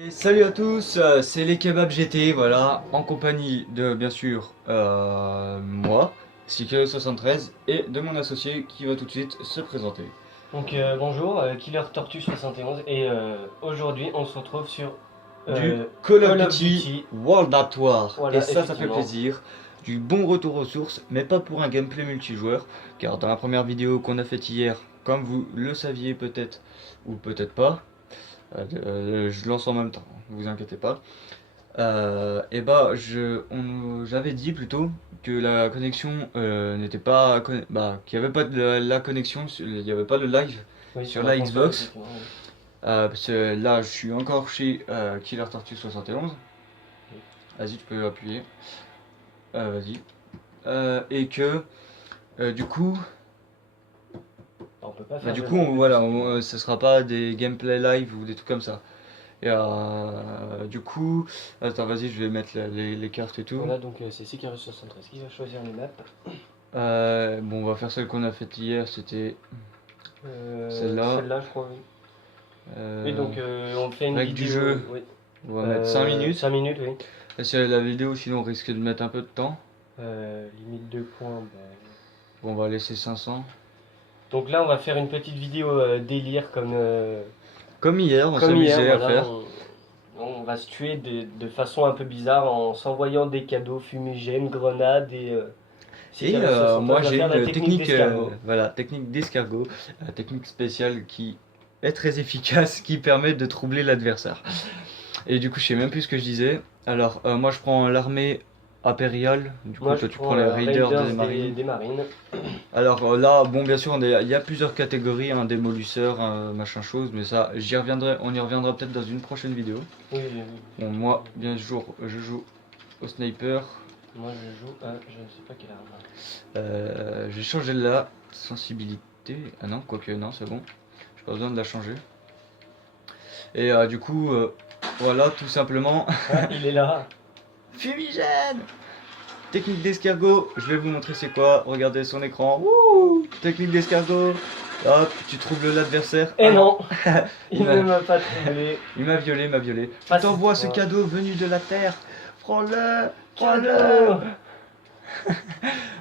Et salut à tous, c'est les kebabs GT, voilà, en compagnie de bien sûr moi, Sikeo73, et de mon associé qui va tout de suite se présenter. Donc bonjour, Killer Tortue 71 et aujourd'hui on se retrouve sur Du Call of Call of Duty Duty. World at War, Voilà, et ça fait effectivement. plaisir, du bon retour aux sources, mais pas pour un gameplay multijoueur, car dans la première vidéo qu'on a faite hier, comme vous le saviez peut-être, ou peut-être pas, je lance en même temps, ne vous inquiétez pas. Et bah, j'avais dit plutôt que la connexion n'était pas, qu'il n'y avait pas de la connexion, il n'y avait pas le live Oui, sur la la console, Xbox. effectivement. Oui. Parce que là, je suis encore chez Killer Tortue 71. Oui. Vas-y, tu peux appuyer. Vas-y. Et que du coup, Alors, on peut pas faire de live. voilà, parce que- ce sera pas des gameplay live ou des trucs comme ça. Et du coup, attends, vas-y, je vais mettre les cartes et tout. Voilà, donc c'est Sicarus 73 qui va choisir les maps. Bon, on va faire celle qu'on a faite hier, c'était celle-là. Celle-là, je crois, oui. Oui, Euh, donc on fait une Règle vidéo. du jeu, Oui. on va mettre 5 minutes. 5 minutes, oui. Parce que la vidéo, sinon, on risque de mettre un peu de temps. Limite 2 points. Bon, on va laisser 500. Donc là, on va faire une petite vidéo délire Comme hier, on comme hier. s'amusait à Voilà, faire. on va se tuer de façon un peu bizarre en s'envoyant des cadeaux, fumigènes, grenades et Et Sicarus 73 moi, va j'ai faire la une technique technique, d'escargot. voilà, technique d'escargot, technique spéciale qui est très efficace, qui permet de troubler l'adversaire. Et du coup, je sais même plus ce que je disais. Alors, moi, je prends l'armée impériale. Du coup, Moi, je toi, tu prends prends les raiders des Raiders marines. des marines. Alors là, bon, bien sûr, il y a plusieurs catégories, hein, démolisseurs, machin chose, mais ça, j'y reviendrai, on y reviendra peut-être dans une prochaine vidéo. Oui, Bon, moi, bien sûr, je joue au sniper. moi, je joue à je ne sais pas quelle arme. J'ai changé la sensibilité. Ah non, quoique, non, c'est bon. J'ai pas besoin de la changer. Et du coup, voilà, tout simplement. Ah, il est là. Fumigène! Technique d'escargot, je vais vous montrer c'est quoi. Regardez son écran. Wouh! Technique d'escargot. Hop, tu troubles l'adversaire. Eh Ah non, Il il m'a- ne m'a pas troublé. Il m'a violé, il m'a violé. Je Ah, t'envoie c'est ce toi. cadeau venu de la terre. Prends-le! Prends-le! Cadeau.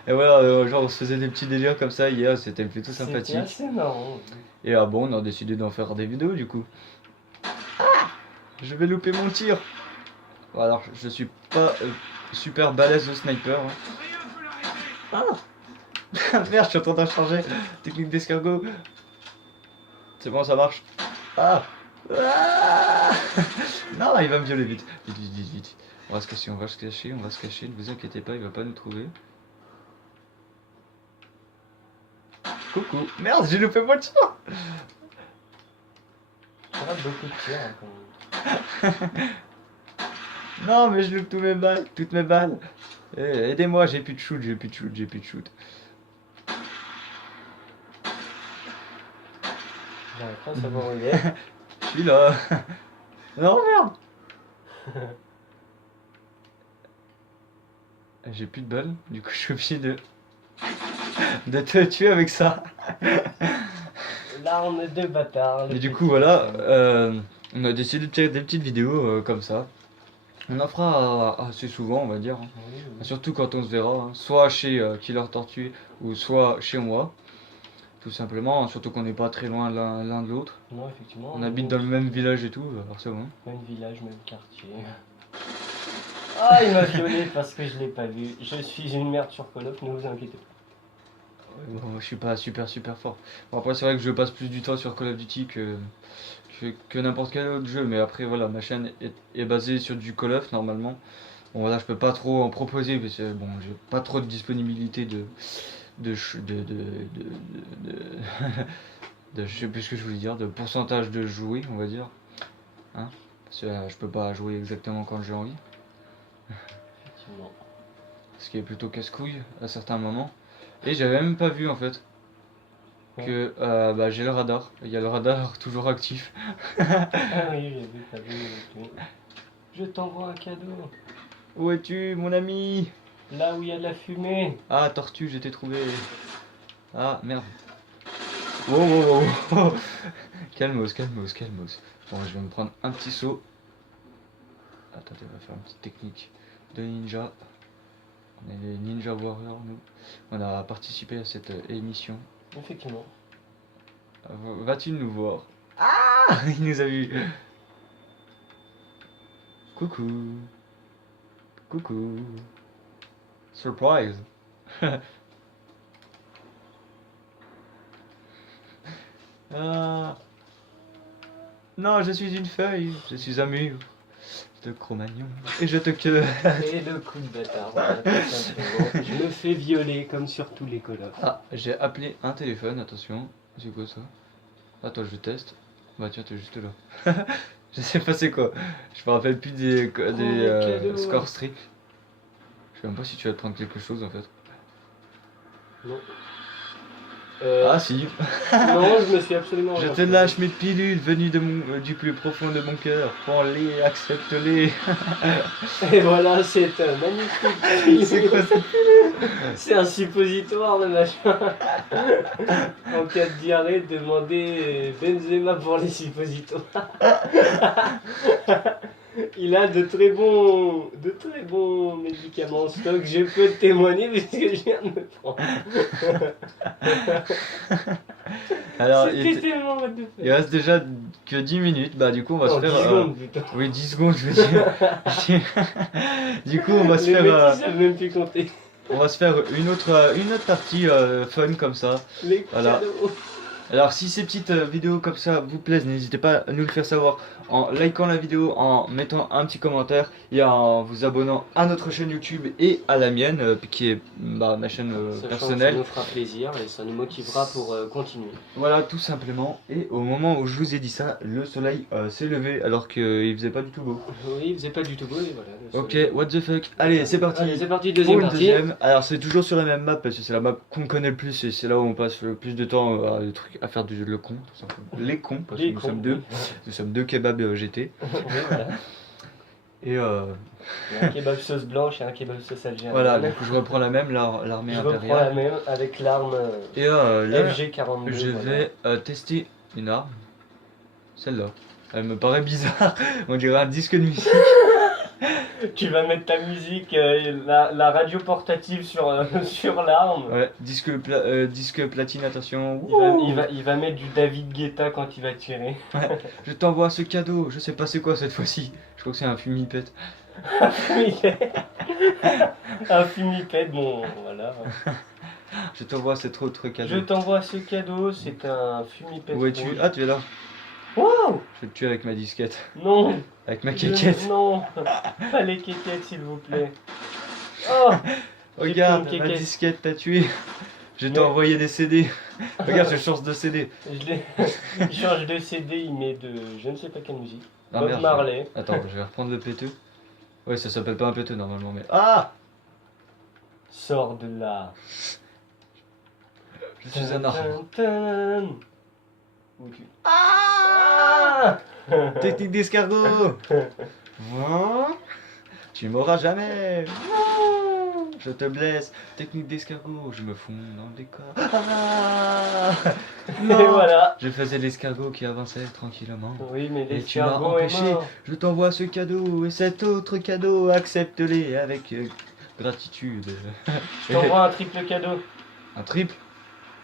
Et voilà, genre on se faisait des petits délires comme ça hier, c'était plutôt C'était sympathique. assez marrant. Et bon, on a décidé d'en faire des vidéos du coup. Je vais louper mon tir. Bon, alors, je suis pas super balèze au sniper. Hein. Ah! Merde, je suis en train de changer. Technique d'escargot. C'est bon, ça marche. Ah! Ah. Non, il va me violer vite. Vite, vite, vite, vite. On va se cacher, on va se cacher, on va se cacher. Ne vous inquiétez pas, il va pas nous trouver. Coucou. Merde, j'ai loupé mon tir. Ça va beaucoup de tirs hein, quand même. Non, mais je loupe toutes mes balles. Aidez-moi, j'ai plus de shoot, j'ai plus de shoot, j'ai plus de shoot. J'arrive pas à savoir où il est. Je suis là. Non, merde. J'ai plus de balles, du coup je suis obligé de te tuer avec ça. L'arme de bâtard. Et du coup voilà, on a décidé de faire des petites vidéos comme ça. On en fera assez souvent on va dire, hein. Oui, oui. Surtout quand on se verra, hein. Soit chez Killer Tortue ou soit chez moi. Tout simplement, hein. Surtout qu'on n'est pas très loin l'un de l'autre. Non, effectivement. On habite dans le même village et tout, alors c'est bon. Même village, même quartier. Ah, il m'a violé parce que je l'ai pas vu. Je suis une merde sur Call of, ne vous inquiétez pas. Bon, je suis pas super fort. Bon, après c'est vrai que je passe plus du temps sur Call of Duty que n'importe quel autre jeu, mais après voilà, ma chaîne est basée sur du Call of normalement. Bon voilà, je peux pas trop en proposer parce que bon, j'ai pas trop de disponibilité je sais plus ce que je voulais dire, de pourcentage de jouer, on va dire. Hein, parce que je peux pas jouer exactement quand j'ai envie. Effectivement. Ce qui est plutôt casse-couille à certains moments. Et j'avais même pas vu en fait que j'ai le radar. Il y a le radar toujours actif. Ah oui, j'ai vu, t'as vu. Oui. Je t'envoie un cadeau. Où es-tu, mon ami? Là où il y a de la fumée. Ah, tortue, j'ai été trouvé. Ah, merde. Wow. Calmos. Bon, je vais me prendre un petit saut. attendez, on va faire une petite technique de ninja. On est les Ninja Warriors, nous. On a participé à cette émission. Effectivement. Va-t-il nous voir? Ah, il nous a vu. Coucou. Coucou. Surprise. Ah. Non, je suis une feuille. Je suis un mur de Cro-Magnon. Et je te que. Et le coup de bâtard, voilà, tout simplement. Je me fais violer comme sur tous les Call of. Ah, j'ai appelé un téléphone, attention. C'est quoi ça? Attends, je teste. Bah tiens, t'es juste là. Je sais pas c'est quoi. Je me rappelle plus des cadeau. score streak. Je sais même pas si tu vas te prendre quelque chose en fait. Non. Ah si. Non, je me suis absolument Je rien te fait. lâche mes pilules venues de du plus profond de mon cœur. Prends-les, accepte-les. Et voilà, c'est un magnifique. C'est quoi ça? C'est un suppositoire, le machin. En cas de diarrhée, demandez Benzema pour les suppositoires. Il a de très bons médicaments en stock. Je peux te témoigner puisque je viens de me prendre. Alors, C'était tellement what the fuck. il reste déjà que 10 minutes. Bah du coup on va Non, se faire... 10 secondes, putain. Oui, 10 secondes je veux dire. Du coup on va se Les faire... mecs, ils savent même plus compter. On va se faire une autre partie fun comme ça. Les Voilà. cadeaux. Alors si ces petites vidéos comme ça vous plaisent, n'hésitez pas à nous le faire savoir en likant la vidéo, en mettant un petit commentaire et en vous abonnant à notre chaîne YouTube et à la mienne qui est ma chaîne Sachant que personnelle. ça nous fera plaisir et ça nous motivera pour continuer. Voilà tout simplement. Et au moment où je vous ai dit ça, le soleil s'est levé alors qu'il faisait pas du tout beau. Oui, il faisait pas du tout beau et voilà. le Ok, soleil. what the fuck. Allez, c'est parti. Allez, c'est parti, Pour deuxième une partie. deuxième. Alors c'est toujours sur la même map parce que c'est la map qu'on connaît le plus et c'est là où on passe le plus de temps à faire le con, tout simplement. Les cons, parce Les que nous cons, sommes deux. oui. Nous sommes deux kebabs GT. Oui, voilà. Et Il y a un kebab sauce blanche et un kebab sauce algérienne. voilà, du coup je reprends la même, l'armée Je reprends la impériale. même avec l'arme Et là, FG42. je voilà. vais tester une arme. Celle-là. Elle me paraît bizarre. On dirait un disque de musique. Tu vas mettre ta musique, la radio portative sur, sur l'arme. Ouais, disque platine, attention. Il va mettre du David Guetta quand il va tirer. Je t'envoie ce cadeau. Je sais pas c'est quoi cette fois-ci. Je crois que c'est un fumipète. Un fumipède, bon voilà. Je t'envoie cet autre cadeau. Je t'envoie ce cadeau, c'est un fumipède. Où es-tu? rouge. Ah, tu es là. Wow. Je vais te tuer avec ma disquette. Non. Avec ma quéquette. Non, pas les quéquettes s'il vous plaît. Oh. Regarde, pris une ma quéquette. disquette t'a tué. Je t'ai Mais- envoyé des CD. Regarde, je change de CD. Il change de CD, il met de je ne sais pas quelle musique. Ah, Bob merde, Marley. Attends, je vais reprendre le péteux. Ouais, ça s'appelle pas un péteux normalement, mais... Ah! Sors de là. Je suis un arbre. Tan. Où tu... Ah! Technique d'escargot! Hein? Tu m'auras jamais! Non! Je te blesse! Technique d'escargot, je me fonds dans le décor. Ah! Et Non! voilà. Je faisais l'escargot qui avançait tranquillement. Oui, mais Et tu m'as l'escargot est empêché. mort. Je t'envoie ce cadeau et cet autre cadeau, accepte-les avec gratitude. Je t'envoie un triple cadeau. Un triple?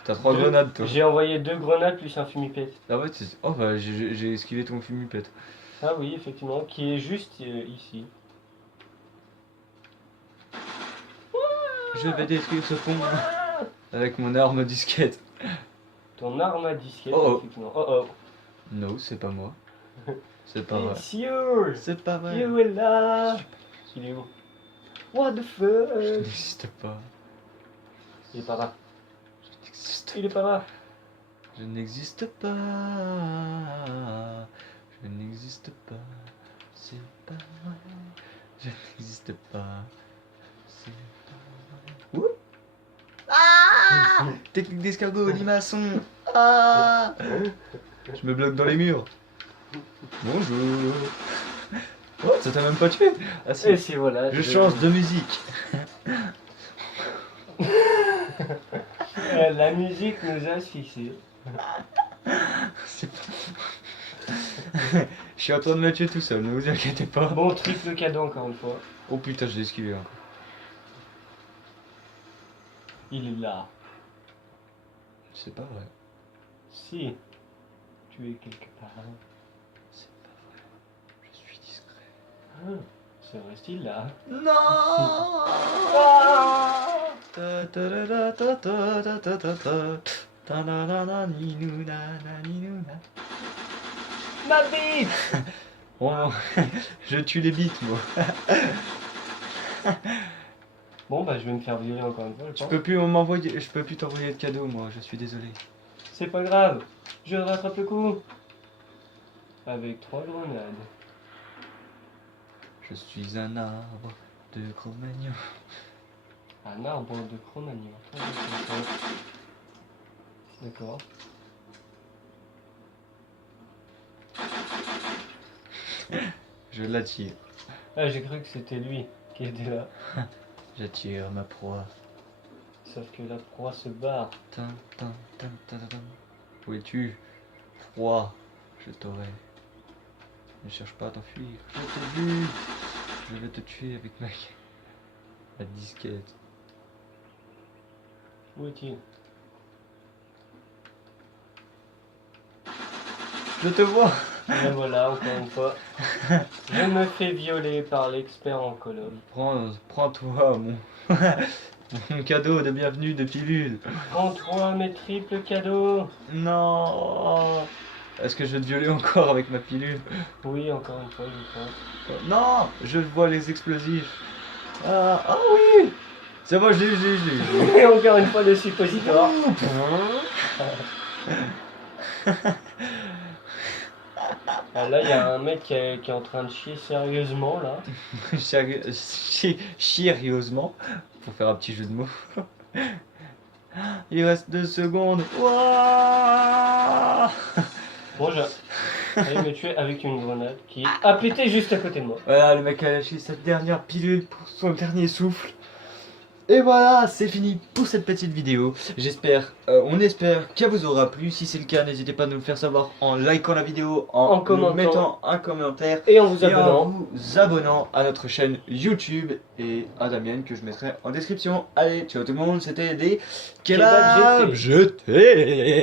T'as 3 Deux- grenades toi. J'ai envoyé 2 grenades plus un fumipède. Ah ouais, oh bah j'ai esquivé ton fumipète. Ah oui, effectivement, qui est juste ici. Je vais détruire ce pont avec mon arme disquette. Ton arme à disquette, Oh, oh. effectivement. Oh oh. Non, c'est pas moi. C'est pas vrai. It's yours. C'est pas vrai. You est là. Il est où? What the Je fuck? n'existe pas. Il est pas là. Je n'existe Il est pas là. Je n'existe pas. Je n'existe pas. C'est pas vrai. Je n'existe pas. C'est pas vrai. Ouh. Ah! Technique d'escargot, limaçon. Ah! Je me bloque dans les murs. Bonjour. Oh, ça t'a même pas tué. Ah si. Et c'est voilà. Je change de musique. La musique nous a asphyxiés. C'est pas... Je suis en train de me tuer tout seul, ne vous inquiétez pas. Bon, triple cadeau encore une fois. Oh putain, je l'ai esquivé encore. Il est là. C'est pas vrai. Si. Tu es quelque part. C'est pas vrai. Je suis discret. Ah, c'est reste-t-il là? Non. Ah Ta ta ta ta ta ta ta ta ta. Ta na na na ni nou na na ni nou na. Ma bite. Oh, je tue les bites moi. Bon bah je vais me faire violer encore une fois. Je peux plus m'envoyer, je peux plus t'envoyer de cadeau moi, je suis désolé. C'est pas grave. Je rattrape le coup. Avec 3 grenades. Je suis un arbre de Cro-Magnon. Un arbre de Cro-Magnon. D'accord. Je l'attire. Ah, j'ai cru que c'était lui qui était là. J'attire ma proie. Sauf que la proie se barre. Tin, tin, tin, tin, tin. Où es-tu? Proie, je t'aurai. Ne cherche pas à t'enfuir. Je t'ai vu. Je vais te tuer avec ma disquette. Où est-il? Je te vois. Et voilà, encore une fois. Je me fais violer par l'expert en colonne. Prends-toi mon cadeau de bienvenue de pilule. Prends-toi mes triples cadeaux. Non. Est-ce que je vais te violer encore avec ma pilule? Oui, encore une fois, je pense. Non, je vois les explosifs. Ah oui. C'est bon, je l'ai eu. Et encore une fois, le suppositoire. Ah, là, il y a un mec qui est en train de chier sérieusement, là. Chirieusement, pour faire un petit jeu de mots. Il reste 2 secondes. Ouah. Bon, j'allais me tuer avec une grenade qui a pété juste à côté de moi. Voilà, le mec a lâché sa dernière pilule pour son dernier souffle. Et voilà, c'est fini pour cette petite vidéo. On espère qu'elle vous aura plu. Si c'est le cas, n'hésitez pas à nous le faire savoir en likant la vidéo, en commentant. mettant un commentaire Et en vous et en abonnant. vous abonnant à notre chaîne YouTube et à Damien que je mettrai en description. Allez, ciao tout le monde, c'était des Kebab kebabs jetés.